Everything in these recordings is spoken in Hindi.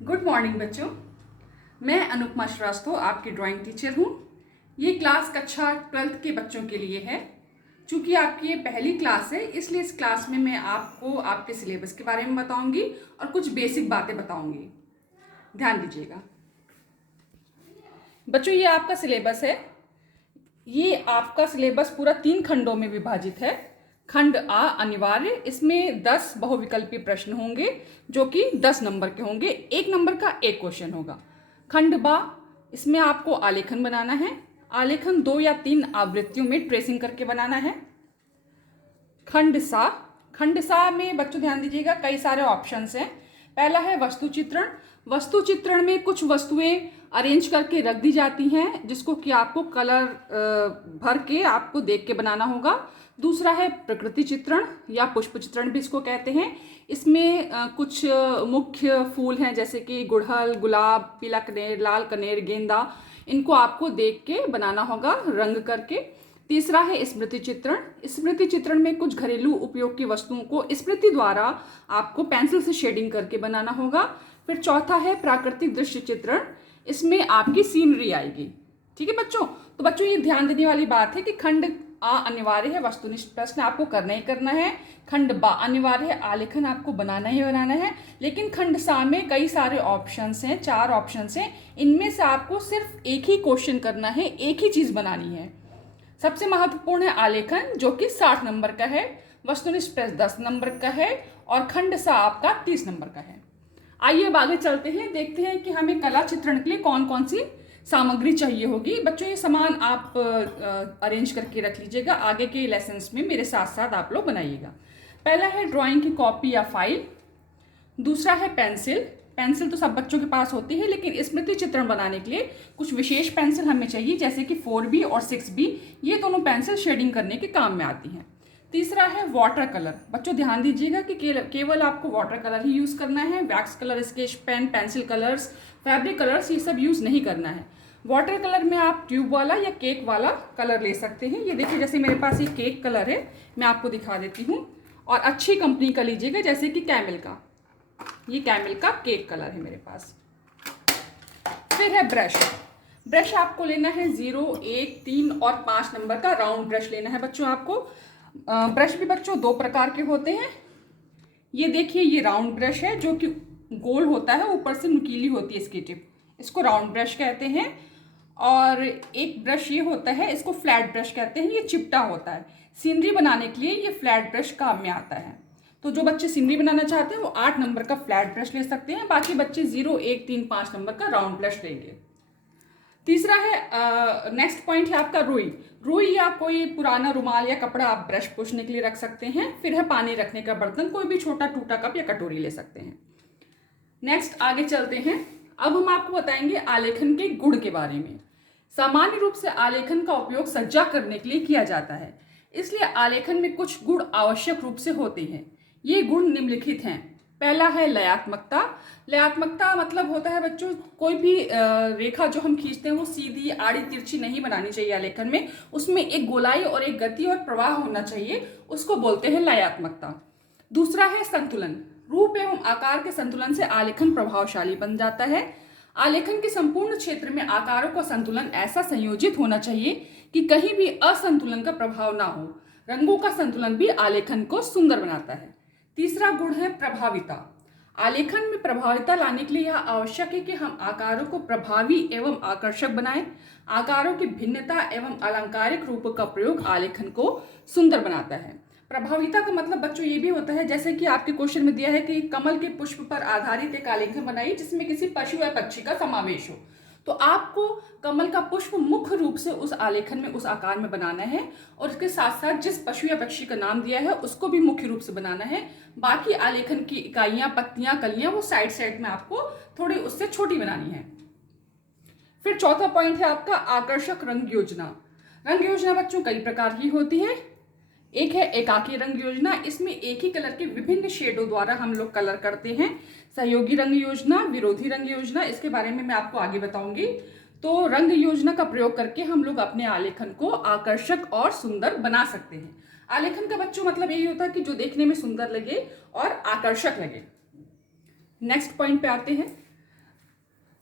गुड मॉर्निंग बच्चों। मैं अनुपमा श्रीवास्तव आपकी ड्राइंग टीचर हूँ। ये क्लास कक्षा 12th के बच्चों के लिए है। चूँकि आपकी ये पहली क्लास है, इसलिए इस क्लास में मैं आपको आपके सिलेबस के बारे में बताऊंगी और कुछ बेसिक बातें बताऊंगी। ध्यान दीजिएगा बच्चों, ये आपका सिलेबस है। ये आपका सिलेबस पूरा 3 खंडों में विभाजित है। खंड आ अनिवार्य, इसमें 10 बहुविकल्पीय प्रश्न होंगे जो कि 10 नंबर के होंगे। 1 नंबर का एक क्वेश्चन होगा। खंड बा, इसमें आपको आलेखन बनाना है। आलेखन 2 या 3 आवृत्तियों में ट्रेसिंग करके बनाना है। खंड सा में बच्चों ध्यान दीजिएगा, कई सारे ऑप्शंस हैं। पहला है वस्तु चित्रण। वस्तु चित्रण में कुछ वस्तुएं अरेंज करके रख दी जाती हैं जिसको कि आपको कलर भर के आपको देख के बनाना होगा। दूसरा है प्रकृति चित्रण या पुष्प चित्रण भी इसको कहते हैं। इसमें कुछ मुख्य फूल हैं जैसे कि गुड़हल, गुलाब, पीला कनेर, लाल कनेर, गेंदा, इनको आपको देख के बनाना होगा रंग करके। तीसरा है स्मृति चित्रण। स्मृति चित्रण में कुछ घरेलू उपयोग की वस्तुओं को स्मृति द्वारा आपको पेंसिल से शेडिंग करके बनाना होगा। फिर चौथा है प्राकृतिक दृश्य चित्रण। इसमें आपकी सीनरी आएगी। ठीक है बच्चों, तो बच्चों ये ध्यान देने वाली बात है कि खंड आ अनिवार्य है, वस्तुनिष्ठ प्रश्न आपको करना ही करना है। खंड बा अनिवार्य है, आलेखन आपको बनाना ही बनाना है। लेकिन खंड सा में कई सारे ऑप्शंस हैं, 4 ऑप्शंस हैं। इनमें से आपको सिर्फ एक ही क्वेश्चन करना है, एक ही चीज बनानी है। सबसे महत्वपूर्ण है आलेखन जो कि 60 नंबर का है, वस्तुनिष्ठ प्रश्न 10 नंबर का है और खंड सा आपका 30 नंबर का है। आइए अब आगे चलते हैं, देखते हैं कि हमें कला चित्रण के लिए कौन कौन सी सामग्री चाहिए होगी। बच्चों ये सामान आप अरेंज करके रख लीजिएगा, आगे के लेसन्स में मेरे साथ साथ आप लोग बनाइएगा। पहला है ड्राइंग की कॉपी या फाइल। दूसरा है पेंसिल। पेंसिल तो सब बच्चों के पास होती है, लेकिन स्मृति चित्रण बनाने के लिए कुछ विशेष पेंसिल हमें चाहिए जैसे कि 4B और 6B। ये दोनों पेंसिल शेडिंग करने के काम में आती हैं। तीसरा है वाटर कलर। बच्चों ध्यान दीजिएगा कि केवल आपको वाटर कलर ही यूज़ करना है। Wax colour, sketch pen, pencil colours, fabric colours, ये सब यूज़ नहीं करना है। वाटर कलर में आप ट्यूब वाला या केक वाला कलर ले सकते हैं। ये देखिए, जैसे मेरे पास ये केक कलर है, मैं आपको दिखा देती हूँ। और अच्छी कंपनी का लीजिएगा, जैसे कि कैमल का, ये कैमल का केक कलर है मेरे पास। फिर है ब्रश। ब्रश आपको लेना है 0, 1, 3 और 5 नंबर का राउंड ब्रश लेना है बच्चों आपको। ब्रश भी बच्चों 2 प्रकार के होते हैं। ये देखिए, ये राउंड ब्रश है जो कि गोल होता है, ऊपर से नुकीली होती है इसकी टिप, इसको राउंड ब्रश कहते हैं। और एक ब्रश ये होता है, इसको फ्लैट ब्रश कहते हैं, ये चिपटा होता है। सीनरी बनाने के लिए ये फ्लैट ब्रश काम में आता है। तो जो बच्चे सीनरी बनाना चाहते हैं वो 8 नंबर का फ्लैट ब्रश ले सकते हैं, बाकी बच्चे 0, 1, 3, 5 नंबर का राउंड ब्रश लेंगे। तीसरा है नेक्स्ट पॉइंट है आपका रुई। रुई या कोई पुराना रुमाल या कपड़ा आप ब्रश पोंछने के लिए रख सकते हैं। फिर है पानी रखने का बर्तन, कोई भी छोटा टूटा कप या कटोरी ले सकते हैं। नेक्स्ट आगे चलते हैं। अब हम आपको बताएंगे आलेखन के गुण के बारे में। सामान्य रूप से आलेखन का उपयोग सज्जा करने के लिए किया जाता है, इसलिए आलेखन में कुछ गुण आवश्यक रूप से होते हैं। ये गुण निम्नलिखित हैं। पहला है लयात्मकता। लयात्मकता मतलब होता है बच्चों, कोई भी रेखा जो हम खींचते हैं वो सीधी, आड़ी, तिरछी नहीं बनानी चाहिए आलेखन में। उसमें एक गोलाई और एक गति और प्रवाह होना चाहिए, उसको बोलते हैं लयात्मकता। दूसरा है संतुलन। रूप एवं आकार के संतुलन से आलेखन प्रभावशाली बन जाता है। आलेखन के संपूर्ण क्षेत्र में आकारों का संतुलन ऐसा संयोजित होना चाहिए कि कहीं भी असंतुलन का प्रभाव ना हो। रंगों का संतुलन भी आलेखन को सुंदर बनाता है। तीसरा गुण है प्रभाविता। आलेखन में प्रभाविता लाने के लिए यह आवश्यक है कि हम आकारों को प्रभावी एवं आकर्षक बनाएं। आकारों की भिन्नता एवं अलंकारिक रूप का प्रयोग आलेखन को सुंदर बनाता है। प्रभाविता का मतलब बच्चों ये भी होता है, जैसे कि आपके क्वेश्चन में दिया है कि कमल के पुष्प पर आधारित एक आलेखन बनाइए जिसमें किसी पशु या पक्षी का समावेश हो। तो आपको कमल का पुष्प मुख्य रूप से उस आलेखन में, उस आकार में बनाना है, और उसके साथ साथ जिस पशु या पक्षी का नाम दिया है उसको भी मुख्य रूप से बनाना है। बाकी आलेखन की इकाइयां, पत्तियां, कलियां वो साइड साइड में आपको थोड़ी उससे छोटी बनानी है। फिर चौथा पॉइंट है आपका आकर्षक रंग योजना। रंग योजना बच्चों कई प्रकार की होती है। एक है एकाकी रंग योजना। इसमें एक ही कलर के विभिन्न शेडों द्वारा हम लोग कलर करते हैं। सहयोगी रंग योजना, विरोधी रंग योजना, इसके बारे में मैं आपको आगे बताऊंगी। तो रंग योजना का प्रयोग करके हम लोग अपने आलेखन को आकर्षक और सुंदर बना सकते हैं। आलेखन का बच्चों मतलब यही होता है कि जो देखने में सुंदर लगे और आकर्षक लगे। नेक्स्ट पॉइंट पे आते हैं।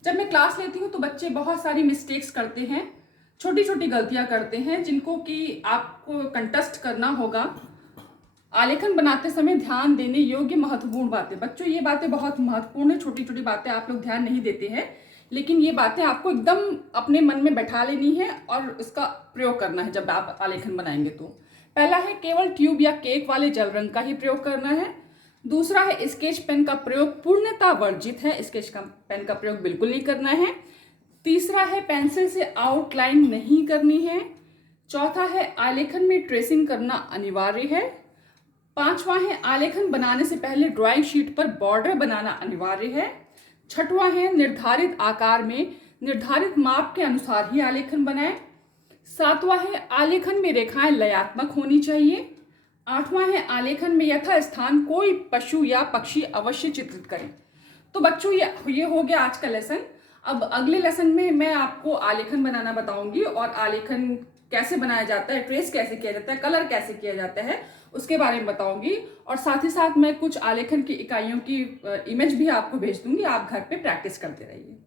जब मैं क्लास लेती हूँ तो बच्चे बहुत सारी मिस्टेक्स करते हैं, छोटी छोटी गलतियाँ करते हैं, जिनको कि आपको कंटेस्ट करना होगा। आलेखन बनाते समय ध्यान देने योग्य महत्वपूर्ण बातें। बच्चों, ये बातें बहुत महत्वपूर्ण है। छोटी छोटी बातें आप लोग ध्यान नहीं देते हैं, लेकिन ये बातें आपको एकदम अपने मन में बैठा लेनी है और इसका प्रयोग करना है जब आप आलेखन बनाएंगे तो। पहला है, केवल ट्यूब या केक वाले जल रंग का ही प्रयोग करना है। दूसरा है, स्केच पेन का प्रयोग पूर्णतः वर्जित है, स्केच पेन का प्रयोग बिल्कुल नहीं करना है। तीसरा है, पेंसिल से आउटलाइन नहीं करनी है। चौथा है, आलेखन में ट्रेसिंग करना अनिवार्य है। पांचवा है, आलेखन बनाने से पहले ड्राइंग शीट पर बॉर्डर बनाना अनिवार्य है। छठवां है, निर्धारित आकार में निर्धारित माप के अनुसार ही आलेखन बनाएं। सातवां है, आलेखन में रेखाएं लयात्मक होनी चाहिए। आठवां है, आलेखन में यथास्थान कोई पशु या पक्षी अवश्य चित्रित करें। तो बच्चों, ये हो गया आज का लेसन। अब अगले लेसन में मैं आपको आलेखन बनाना बताऊंगी और आलेखन कैसे बनाया जाता है, ट्रेस कैसे किया जाता है, कलर कैसे किया जाता है, उसके बारे में बताऊंगी। और साथ ही साथ मैं कुछ आलेखन की इकाइयों की इमेज भी आपको भेज दूंगी, आप घर पे प्रैक्टिस करते रहिए।